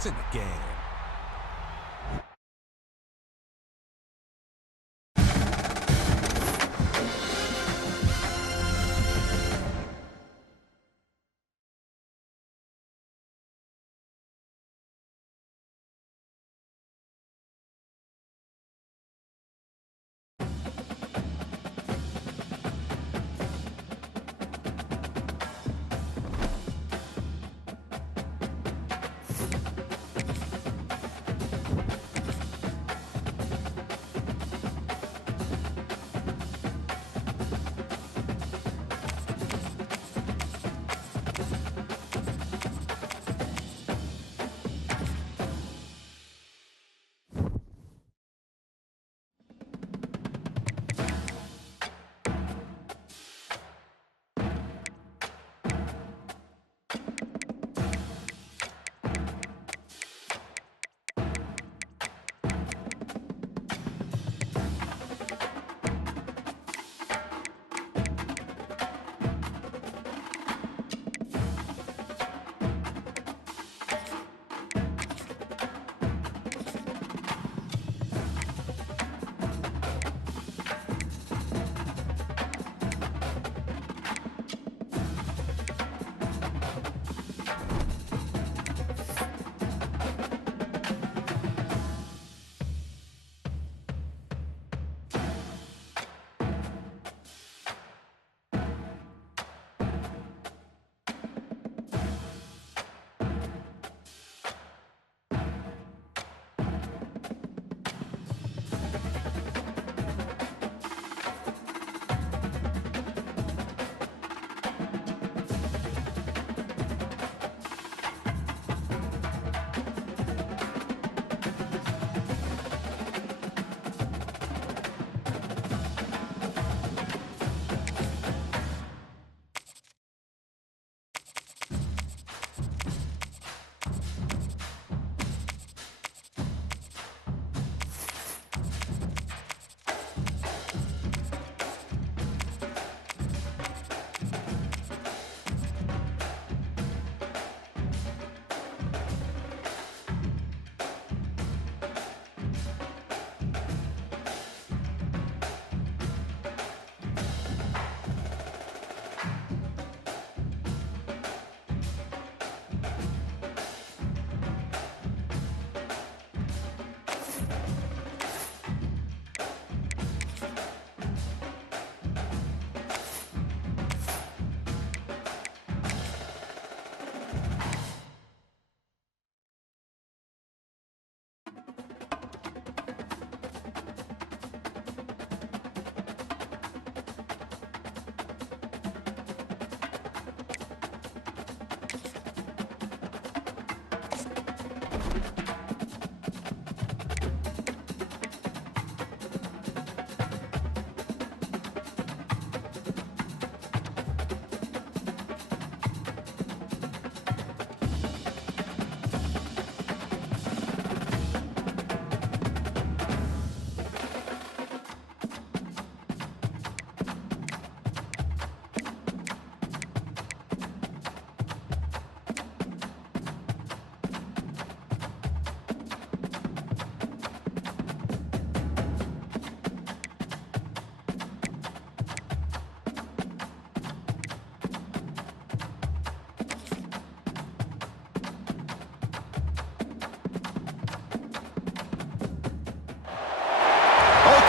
points in the game.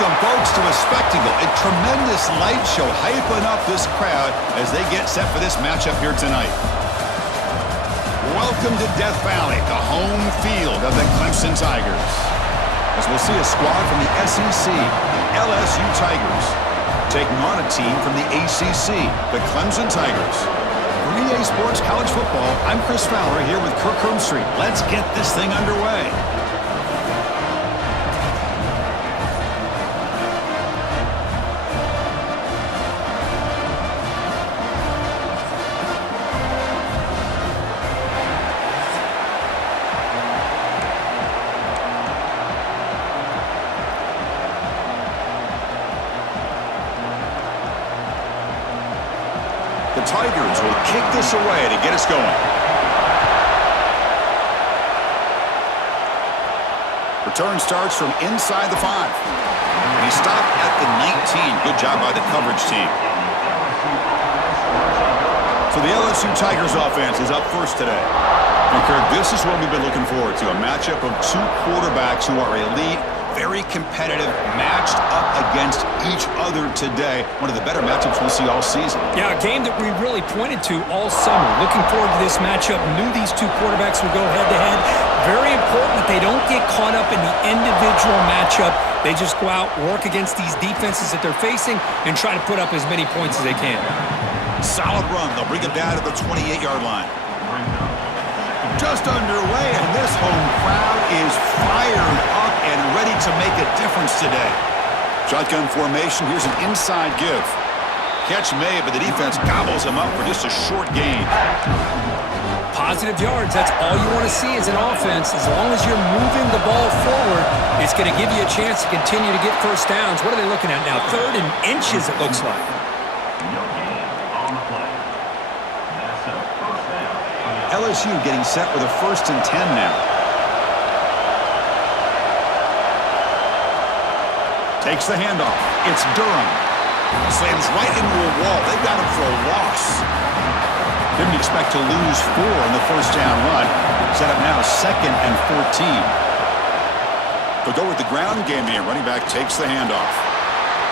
Welcome, folks, to a spectacle, a tremendous light show hyping up this crowd as they get set for this matchup here tonight. Welcome to Death Valley, the home field of the Clemson Tigers. As we'll see a squad from the SEC, the LSU Tigers, taking on a team from the ACC, the Clemson Tigers. For EA Sports College Football, I'm Chris Fowler here with Kirk Hermstreet. Let's get this thing underway. The Tigers will kick this away to get us going. Return starts from inside the 5. And he stopped at the 19. Good job by the coverage team. So the LSU Tigers offense is up first today. And Kirk, this is what we've been looking forward to, a matchup of two quarterbacks who are elite, very competitive, matched up against each other today. One of the better matchups we'll see all season. Yeah, a game that we really pointed to all summer. Looking forward to this matchup. Knew these two quarterbacks would go head-to-head. Very important that they don't get caught up in the individual matchup. They just go out, work against these defenses that they're facing, and try to put up as many points as they can. Solid run. They'll bring it down to the 28-yard line. Just underway, and this home crowd is fired up and ready to make a difference today. Shotgun formation. Here's an inside give. Catch made, but the defense gobbles him up for just a short gain. Positive yards. That's all you want to see as an offense. As long as you're moving the ball forward, it's going to give you a chance to continue to get first downs. What are they looking at now? 3rd and inches, it looks like. LSU getting set with a 1st and 10 now. Takes the handoff. It's Durham. Slams right into a wall. They've got him for a loss. Didn't expect to lose 4 in the first down run. Set up now 2nd and 14. They'll go with the ground game here. Running back takes the handoff.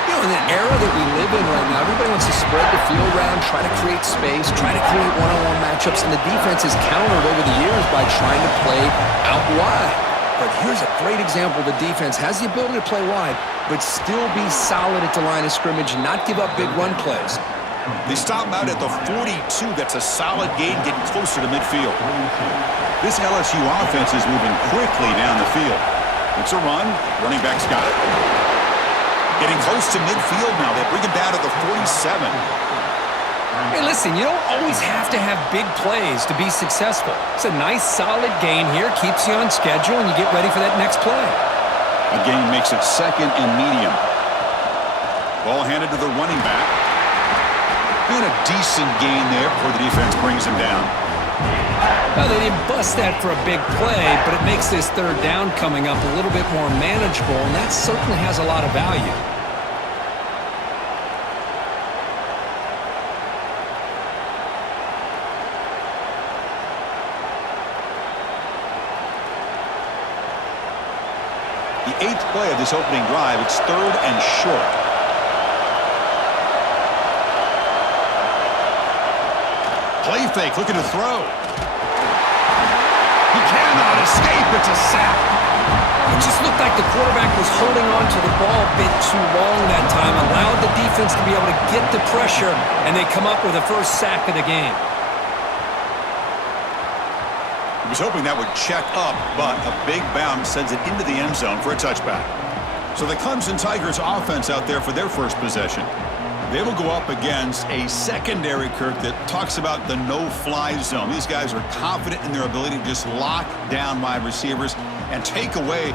You know, in the era that we live in right now, everybody wants to spread the field around, try to create space, try to create one-on-one matchups, and the defense has countered over the years by trying to play out wide. But here's a great example. The defense has the ability to play wide, but still be solid at the line of scrimmage, not give up big run plays. They stop him out at the 42. That's a solid gain, getting closer to midfield. This LSU offense is moving quickly down the field. It's a run. Running back's got it. Getting close to midfield now. They bring him down to the 47. Hey, listen, you don't always have to have big plays to be successful. It's a nice, solid gain here. Keeps you on schedule, and you get ready for that next play. A gain makes it 2nd and medium. Ball handed to the running back. And a decent gain there before the defense brings him down. Well, they didn't bust that for a big play, but it makes this 3rd down coming up a little bit more manageable, and that certainly has a lot of value. The 8th play of this opening drive, it's 3rd and short. Play fake, looking to throw. He cannot escape. It's a sack. It just looked like the quarterback was holding on to the ball a bit too long that time, allowed the defense to be able to get the pressure, and they come up with the first sack of the game. He was hoping that would check up, but a big bounce sends it into the end zone for a touchback. So the Clemson Tigers offense out there for their first possession. They will go up against a secondary, Kirk, that talks about the no-fly zone. These guys are confident in their ability to just lock down wide receivers and take away.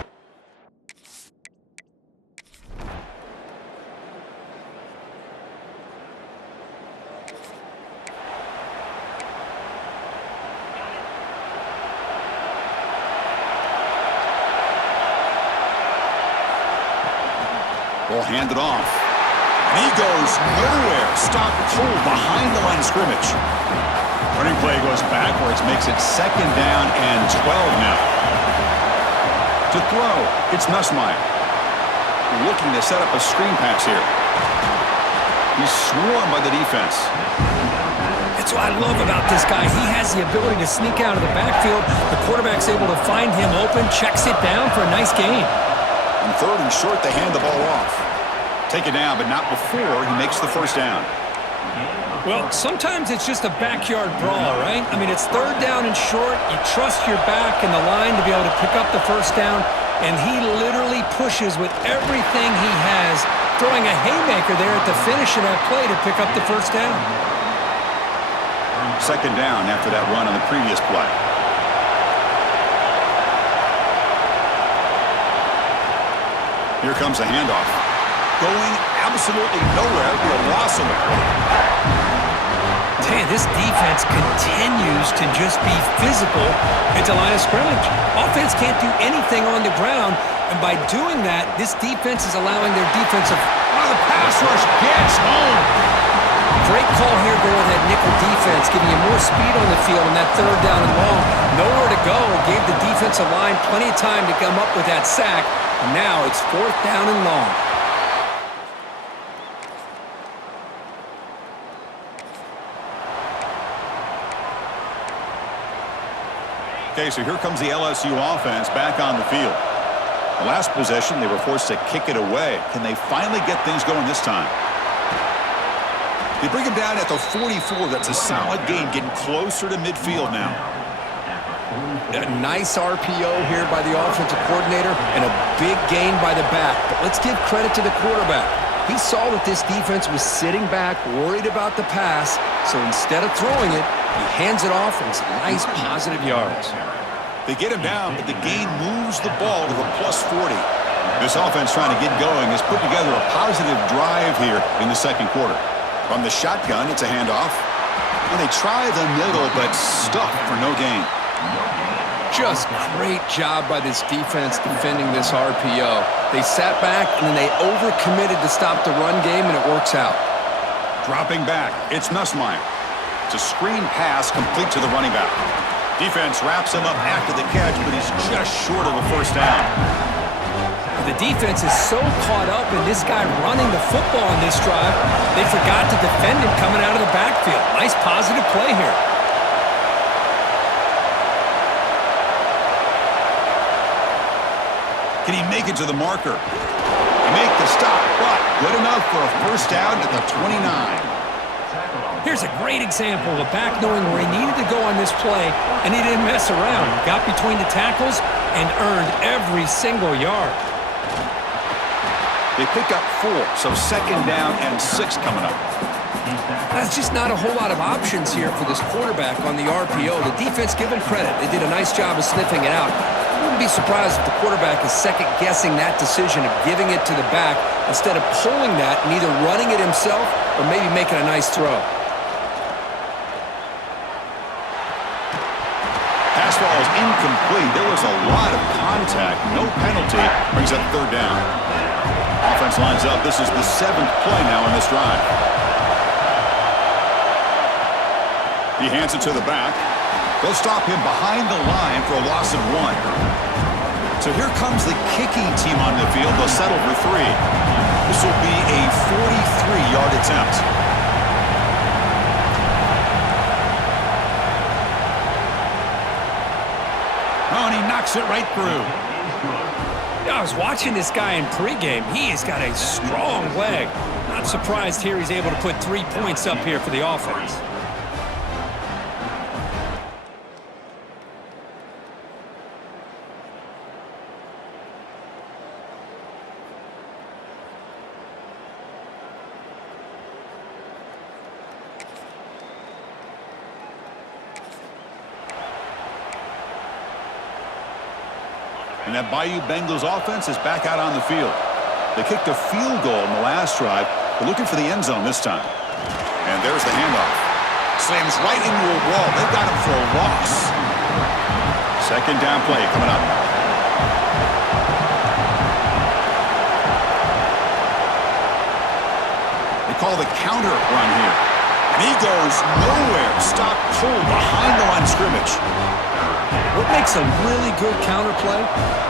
Ball handed off. And he goes nowhere. Stopped cold behind the line of scrimmage. Running play goes backwards, makes it 2nd down and 12 now. To throw, it's Nussmeier. Looking to set up a screen pass here. He's swarmed by the defense. That's what I love about this guy. He has the ability to sneak out of the backfield. The quarterback's able to find him open, checks it down for a nice gain. On 3rd and short, they hand the ball off. Take it down, but not before he makes the first down. Well, sometimes it's just a backyard brawl, right? I mean, it's 3rd down and short. You trust your back and the line to be able to pick up the first down, and he literally pushes with everything he has, throwing a haymaker there at the finish of that play to pick up the first down. 2nd down after that run on the previous play. Here comes a handoff. Going absolutely nowhere. It'll be a loss of the play. Man, this defense continues to just be physical at the line of scrimmage. Offense can't do anything on the ground, and by doing that, this defense is allowing their defensive... Oh, the pass rush gets home. Great call here going with that nickel defense, giving you more speed on the field on that third down and long. Nowhere to go. Gave the defensive line plenty of time to come up with that sack. And now it's fourth down and long. Okay, so here comes the LSU offense back on the field. The last possession, they were forced to kick it away. Can they finally get things going this time? They bring him down at the 44. That's a solid gain, getting closer to midfield now. A nice RPO here by the offensive coordinator and a big gain by the back. But let's give credit to the quarterback. He saw that this defense was sitting back, worried about the pass, so instead of throwing it, he hands it off and some nice positive yards. They get him down, but the gain moves the ball to the plus 40. This offense trying to get going has put together a positive drive here in the second quarter. From the shotgun, it's a handoff. And they try the middle, but stuffed for no gain. Just great job by this defense defending this RPO. They sat back, and then they overcommitted to stop the run game, and it works out. Dropping back, it's Nussmeier. It's a screen pass complete to the running back. Defense wraps him up after the catch, but he's just short of a first down. The defense is so caught up in this guy running the football on this drive, they forgot to defend him coming out of the backfield. Nice positive play here. Can he make it to the marker? Make the stop, but good enough for a first down at the 29. Here's a great example of a back knowing where he needed to go on this play, and he didn't mess around. Got between the tackles and earned every single yard. They pick up 4, so second down and 6 coming up. That's just not a whole lot of options here for this quarterback on the RPO. The defense, give them credit. They did a nice job of sniffing it out. I wouldn't be surprised if the quarterback is second-guessing that decision of giving it to the back instead of pulling that and either running it himself or maybe making a nice throw. Pass ball is incomplete. There was a lot of contact. No penalty. Brings up third down. Offense lines up. This is the 7th play now in this drive. He hands it to the back. They'll stop him behind the line for a loss of 1. So here comes the kicking team on the field. They'll settle for 3. This will be a 43-yard attempt. Oh, and he knocks it right through. I was watching this guy in pregame. He has got a strong leg. Not surprised here he's able to put 3 points up here for the offense. And that Bayou Bengals offense is back out on the field. They kicked a field goal in the last drive. They're looking for the end zone this time. And there's the handoff. Slams right into a wall. They've got him for a loss. Second down play coming up. They call the counter run here. And he goes nowhere. Stop cold behind the line of scrimmage. What makes a really good counter play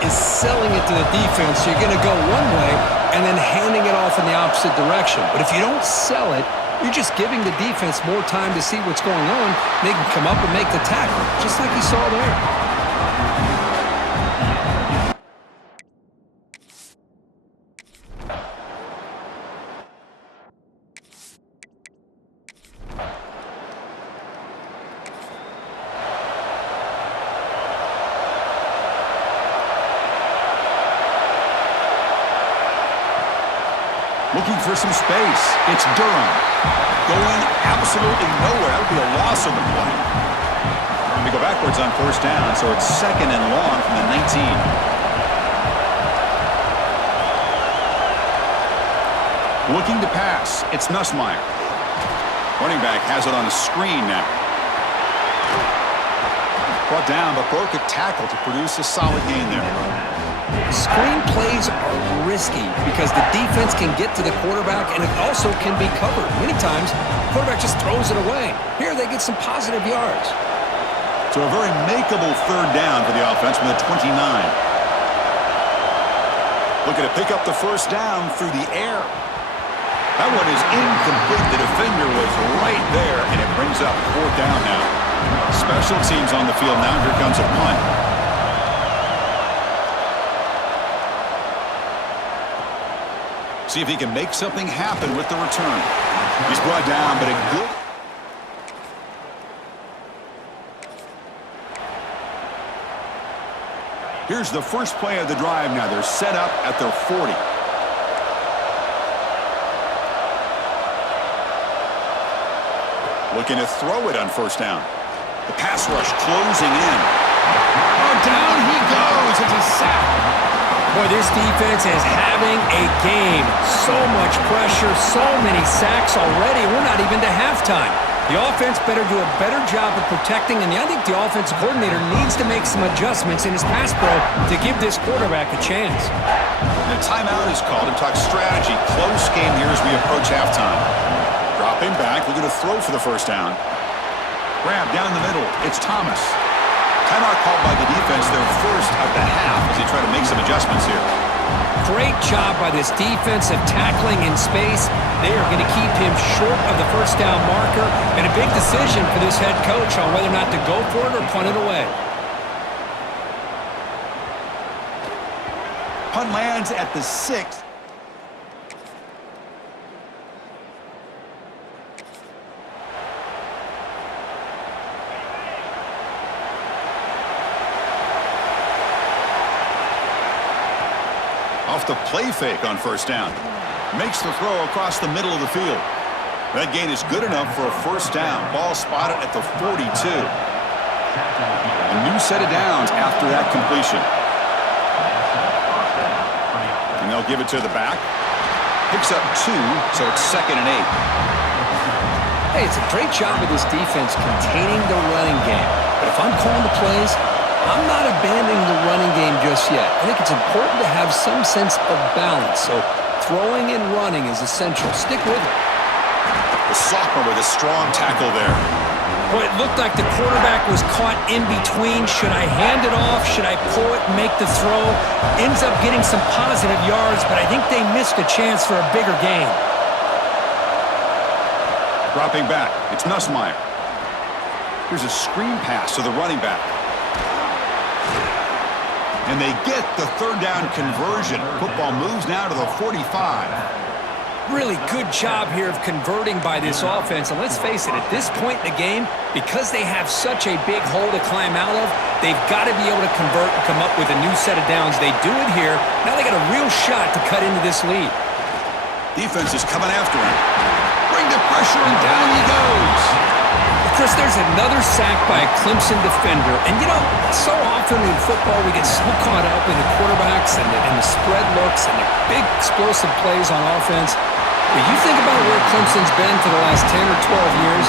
is selling it to the defense. You're going to go one way and then handing it off in the opposite direction. But if you don't sell it, you're just giving the defense more time to see what's going on. They can come up and make the tackle, just like you saw there. Looking for some space. It's Durham. Going absolutely nowhere. That would be a loss on the play. They go backwards on first down, so it's second and long from the 19. Looking to pass. It's Nussmeier. Running back has it on a screen now. Brought down, but broke a tackle to produce a solid gain there. Screen plays are risky because the defense can get to the quarterback, and it also can be covered. Many times, the quarterback just throws it away. Here, they get some positive yards. So a very makeable third down for the offense from the 29. Looking to pick up the first down through the air. That one is incomplete. The defender was right there, and it brings up fourth down now. Special teams on the field now. Here comes a punt. See if he can make something happen with the return. He's brought down, but a good... Here's the first play of the drive now. They're set up at their 40. Looking to throw it on first down. The pass rush closing in. Oh, down he goes. It's a sack. Boy, this defense is having a game. So much pressure, so many sacks already. We're not even to halftime. The offense better do a better job of protecting, and I think the offensive coordinator needs to make some adjustments in his pass pro to give this quarterback a chance. The timeout is called and talk strategy. Close game here as we approach halftime. Dropping back, looking to throw for the first down. Grab down the middle. It's Thomas. Timeout called by the defense, their first of the half as they try to make some adjustments here. Great job by this defensive tackling in space. They are going to keep him short of the first down marker, and a big decision for this head coach on whether or not to go for it or punt it away. Punt lands at the 6. Off the play fake on first down. Makes the throw across the middle of the field. That gain is good enough for a first down. Ball spotted at the 42. A new set of downs after that completion. And they'll give it to the back. Picks up 2, so it's 2nd and 8. Hey, it's a great job of this defense containing the running game. But if I'm calling the plays, I'm not abandoning the running game just yet. I think it's important to have some sense of balance. So throwing and running is essential. Stick with it. The sophomore with a strong tackle there. Boy, it looked like the quarterback was caught in between. Should I hand it off? Should I pull it and make the throw? Ends up getting some positive yards, but I think they missed a chance for a bigger gain. Dropping back. It's Nussmeier. Here's a screen pass to the running back. And they get the third down conversion. Football moves now to the 45. Really good job here of converting by this offense. And let's face it, at this point in the game, because they have such a big hole to climb out of, they've got to be able to convert and come up with a new set of downs. They do it here. Now they got a real shot to cut into this lead. Defense is coming after him. Bring the pressure, and down he goes. Chris, there's another sack by a Clemson defender. And, you know, so often in football we get so caught up in the quarterbacks and the spread looks and the big explosive plays on offense. But you think about where Clemson's been for the last 10 or 12 years,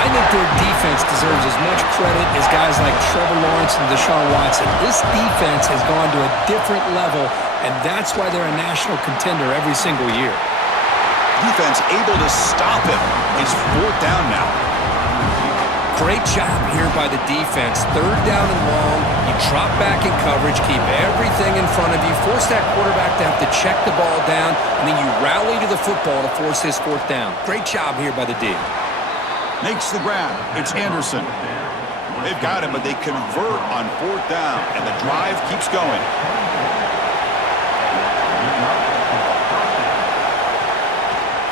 I think their defense deserves as much credit as guys like Trevor Lawrence and Deshaun Watson. This defense has gone to a different level, and that's why they're a national contender every single year. Defense able to stop him. It's fourth down now. Great job here by the defense. Third down and long. You drop back in coverage, keep everything in front of you, force that quarterback to have to check the ball down, and then you rally to the football to force his fourth down. Great job here by the D. Makes the grab. It's Anderson. They've got him, but they convert on fourth down, and the drive keeps going.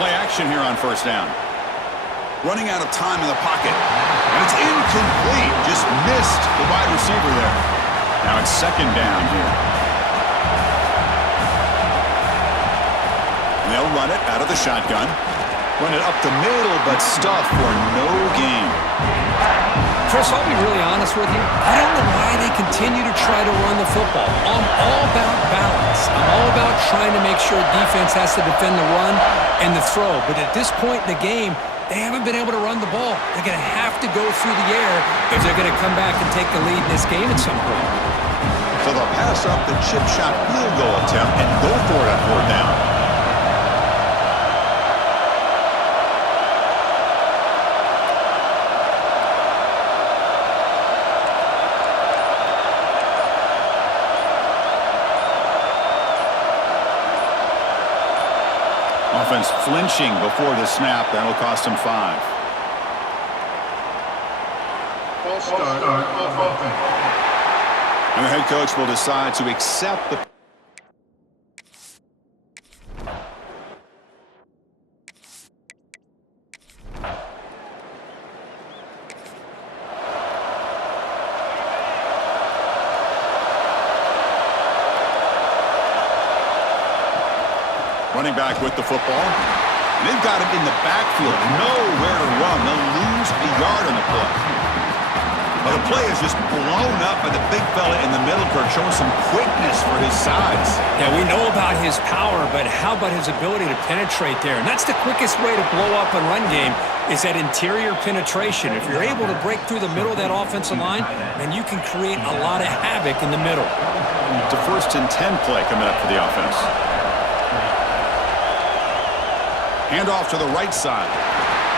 Play action here on first down. Running out of time in the pocket. And it's incomplete. Just missed the wide receiver there. Now it's second down here. And they'll run it out of the shotgun. Run it up the middle, but stuff for no gain. Chris, I'll be really honest with you. I don't know why they continue to try to run the football. I'm all about balance. I'm all about trying to make sure defense has to defend the run and the throw. But at this point in the game, they haven't been able to run the ball. They're going to have to go through the air if they're going to come back and take the lead in this game at some point. So they'll pass up the chip shot field goal attempt and go for it on 4th down. Offense flinching before the snap. That'll cost him 5. And the head coach will decide to accept the running back with the football. And they've got him in the backfield. Nowhere to run. They'll lose a yard on the play. But the play is just blown up by the big fella in the middle, Kirk, showing some quickness for his size. Yeah, we know about his power, but how about his ability to penetrate there? And that's the quickest way to blow up a run game is that interior penetration. If you're able to break through the middle of that offensive line, then you can create a lot of havoc in the middle. It's a 1st and 10 play coming up for the offense. Hand off to the right side.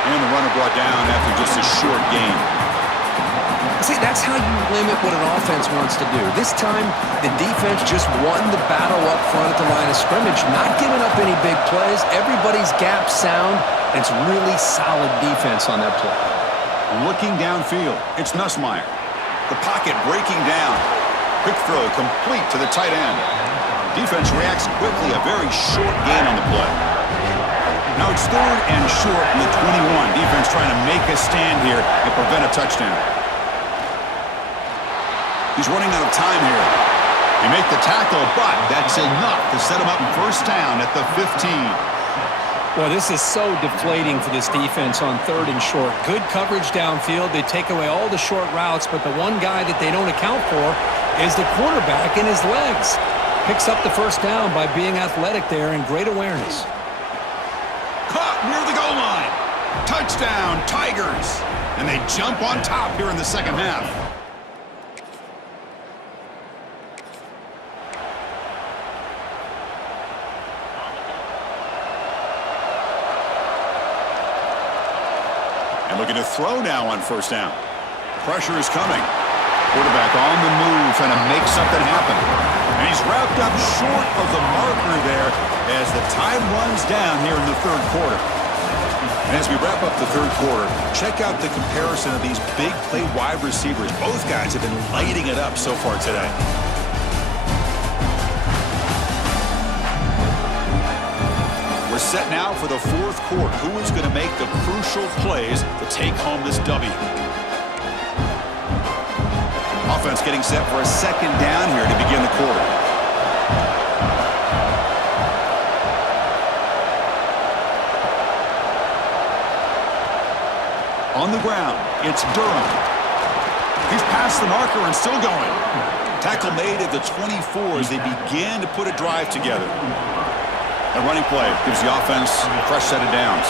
And the runner brought down after just a short gain. See, that's how you limit what an offense wants to do. This time, the defense just won the battle up front at the line of scrimmage, not giving up any big plays. Everybody's gap sound. It's really solid defense on that play. Looking downfield, it's Nussmeier. The pocket breaking down. Quick throw complete to the tight end. Defense reacts quickly. A very short gain on the play. Now it's 3rd and short in the 21. Defense trying to make a stand here and prevent a touchdown. He's running out of time here. They make the tackle, but that's enough to set him up in 1st down at the 15. Well, this is so deflating for this defense on 3rd and short. Good coverage downfield. They take away all the short routes, but the one guy that they don't account for is the quarterback and his legs. Picks up the 1st down by being athletic there and great awareness. Caught near the goal line. Touchdown, Tigers. And they jump on top here in the 2nd half. And looking to throw now on 1st down. Pressure is coming. Quarterback on the move, trying to make something happen. And he's wrapped up short of the marker there as the time runs down here in the 3rd quarter. And as we wrap up the 3rd quarter, check out the comparison of these big play wide receivers. Both guys have been lighting it up so far today. We're set now for the 4th quarter. Who is going to make the crucial plays to take home this W? Offense getting set for a 2nd down here to begin the quarter. On the ground, it's Durham. He's past the marker and still going. Tackle made at the 24 as they begin to put a drive together. A running play gives the offense a fresh set of downs.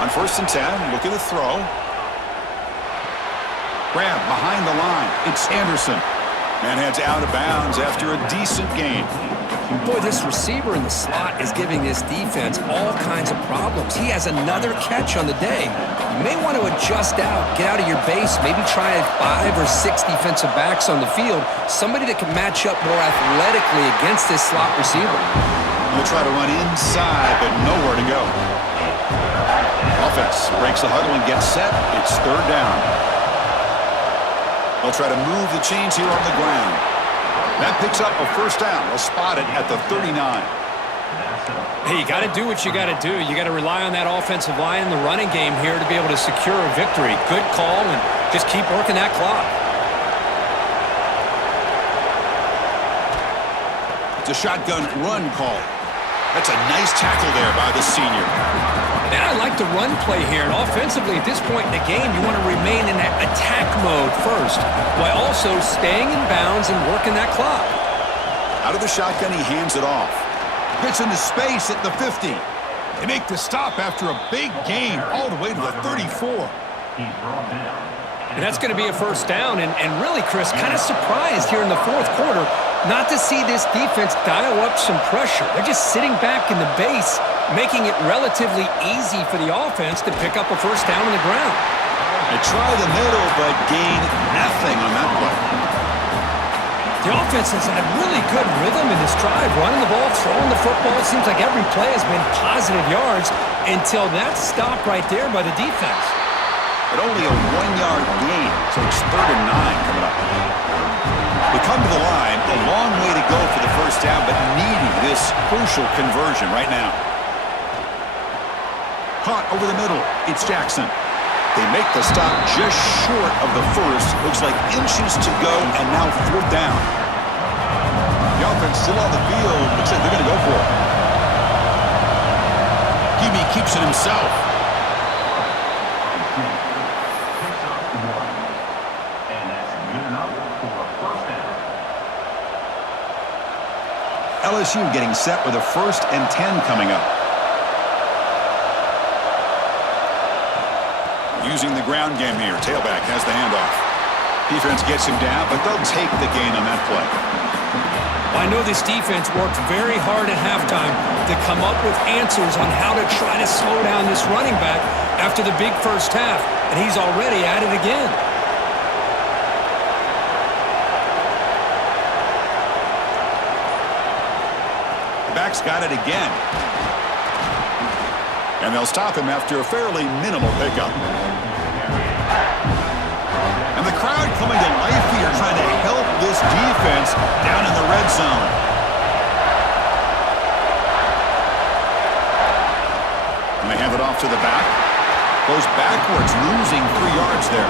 On 1st and 10, look at the throw. Grab behind the line. It's Anderson. Man heads out of bounds after a decent gain. Boy, this receiver in the slot is giving this defense all kinds of problems. He has another catch on the day. You may want to adjust out, get out of your base, maybe try 5 or 6 defensive backs on the field, somebody that can match up more athletically against this slot receiver. They'll try to run inside, but nowhere to go. Offense breaks the huddle and gets set. It's 3rd down. They'll try to move the chains here on the ground. That picks up a 1st down. They'll spot it at the 39. Hey, you got to do what you got to do. You got to rely on that offensive line in the running game here to be able to secure a victory. Good call, and just keep working that clock. It's a shotgun run call. That's a nice tackle there by the senior. And I like the run play here. And offensively, at this point in the game, you want to remain in that attack mode first, while also staying in bounds and working that clock. Out of the shotgun, he hands it off. Gets into space at the 50. They make the stop after a big gain all the way to the 34. And that's going to be a first down. And really, Chris, kind of surprised here in the fourth quarter not to see this defense dial up some pressure. They're just sitting back in the base, making it relatively easy for the offense to pick up a first down on the ground. They try the middle, but gain nothing on that play. The offense has had really good rhythm in this drive, running the ball, throwing the football. It seems like every play has been positive yards until that stop right there by the defense. But only a 1-yard gain, so it's 3rd and 9 coming up. We come to the line, a long way to go for the first down, but needing this crucial conversion right now. Caught over the middle, it's Jackson. They make the stop just short of the first. Looks like inches to go, and now 4th down. The offense still on the field. Looks like they're going to go for it. Hebe keeps it himself. LSU getting set with a 1st and 10 coming up. Using the ground game here. Tailback has the handoff. Defense gets him down, but they'll take the gain on that play. I know this defense worked very hard at halftime to come up with answers on how to try to slow down this running back after the big first half, and he's already at it again. The back's got it again. And they'll stop him after a fairly minimal pickup. And the crowd coming to life here, trying to help this defense down in the red zone. And they hand it off to the back. Goes backwards, losing 3 yards there.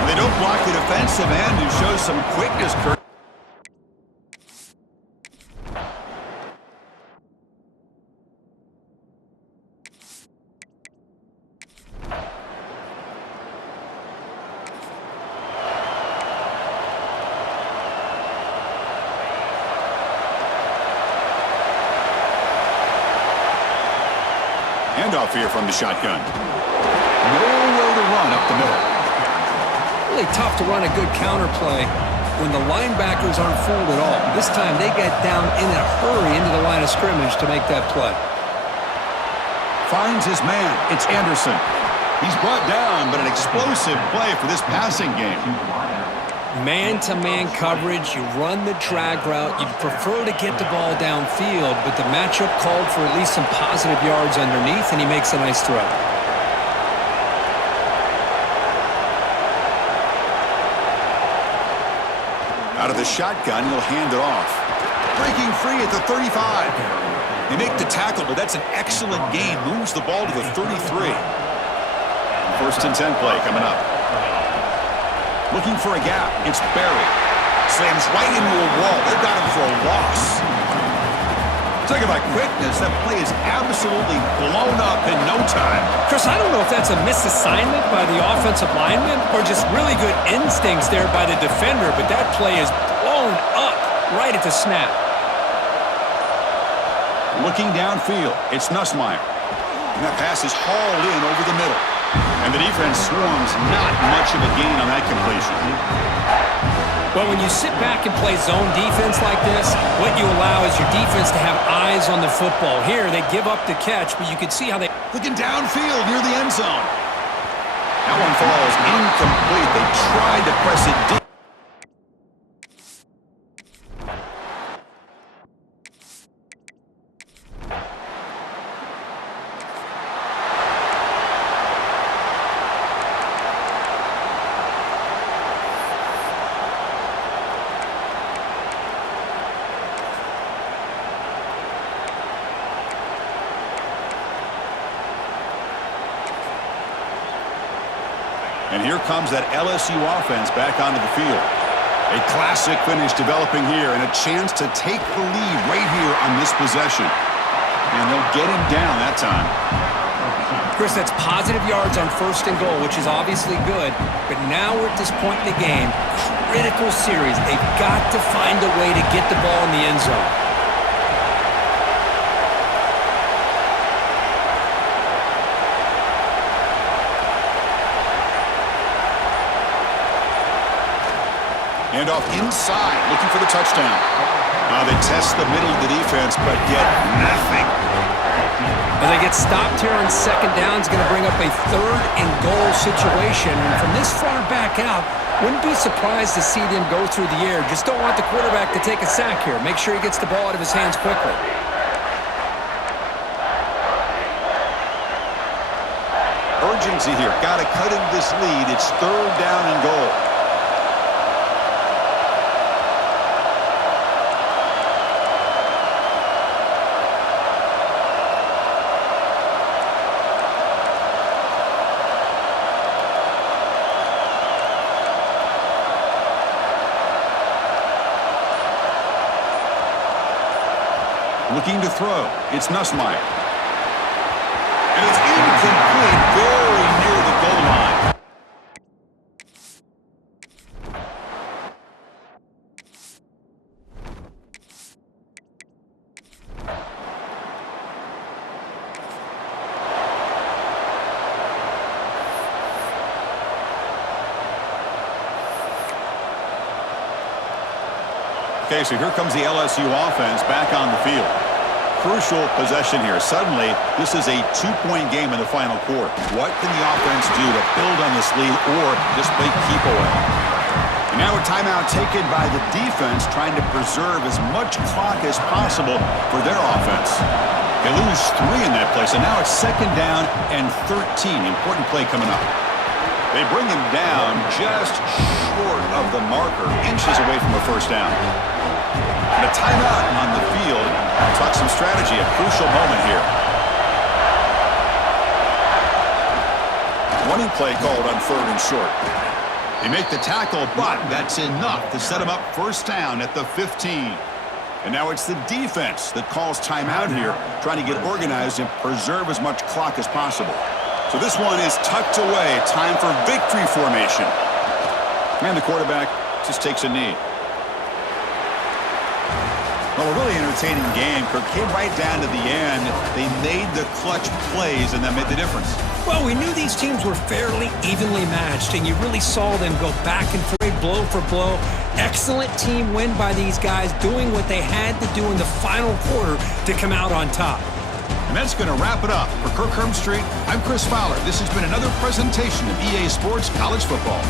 And they don't block the defensive end, who shows some quickness. Handoff here from the shotgun. Nowhere to run up the middle. Really tough to run a good counter play when the linebackers aren't fooled at all. This time they get down in a hurry into the line of scrimmage to make that play. Finds his man. It's Anderson. He's brought down, but an explosive play for this passing game. Man-to-man coverage, you run the drag route. You'd prefer to get the ball downfield, but the matchup called for at least some positive yards underneath, and he makes a nice throw. Out of the shotgun, he'll hand it off. Breaking free at the 35. They make the tackle, but that's an excellent gain. Moves the ball to the 33. 1st and 10 play coming up. Looking for a gap. It's Barry. Slams right into a wall. They got him for a loss. Talking about quickness, that play is absolutely blown up in no time. Chris, I don't know if that's a misassignment by the offensive lineman or just really good instincts there by the defender, but that play is blown up right at the snap. Looking downfield, it's Nussmeier. And that pass is hauled in over the middle. And the defense swarms, not much of a gain on that completion. Well, when you sit back and play zone defense like this, what you allow is your defense to have eyes on the football. Here, they give up the catch, but you can see how they... Looking downfield near the end zone. That one falls incomplete. They tried to press it deep. And here comes that LSU offense back onto the field. A classic finish developing here and a chance to take the lead right here on this possession. And they'll get him down that time. Chris, that's positive yards on 1st and goal, which is obviously good. But now we're at this point in the game. Critical series. They've got to find a way to get the ball in the end zone. And off inside, looking for the touchdown. Now they test the middle of the defense, but get nothing. Well, they get stopped here on 2nd down. It's going to bring up a 3rd and goal situation. And from this far back out, wouldn't be surprised to see them go through the air. Just don't want the quarterback to take a sack here. Make sure he gets the ball out of his hands quickly. Urgency here. Got to cut into this lead. It's 3rd down and goal. Looking to throw. It's Nussmeier. And it's incomplete, very near the goal line. Okay, so here comes the LSU offense back on the field. Crucial possession here. Suddenly, this is a 2-point game in the final quarter. What can the offense do to build on this lead or just play keep away? And now a timeout taken by the defense, trying to preserve as much clock as possible for their offense. They lose 3 in that play, so now it's 2nd down and 13. Important play coming up. They bring him down just short of the marker, inches away from a 1st down. And a timeout on the field. Talk some strategy, a crucial moment here. Running play called on 3rd and short. They make the tackle, but that's enough to set him up 1st down at the 15. And now it's the defense that calls timeout here, trying to get organized and preserve as much clock as possible. So this one is tucked away. Time for victory formation. And the quarterback just takes a knee. Well, a really entertaining game. Kirk came right down to the end. They made the clutch plays, and that made the difference. Well, we knew these teams were fairly evenly matched, and you really saw them go back and forth, blow for blow. Excellent team win by these guys, doing what they had to do in the final quarter to come out on top. And that's going to wrap it up. For Kirk Street, I'm Chris Fowler. This has been another presentation of EA Sports College Football.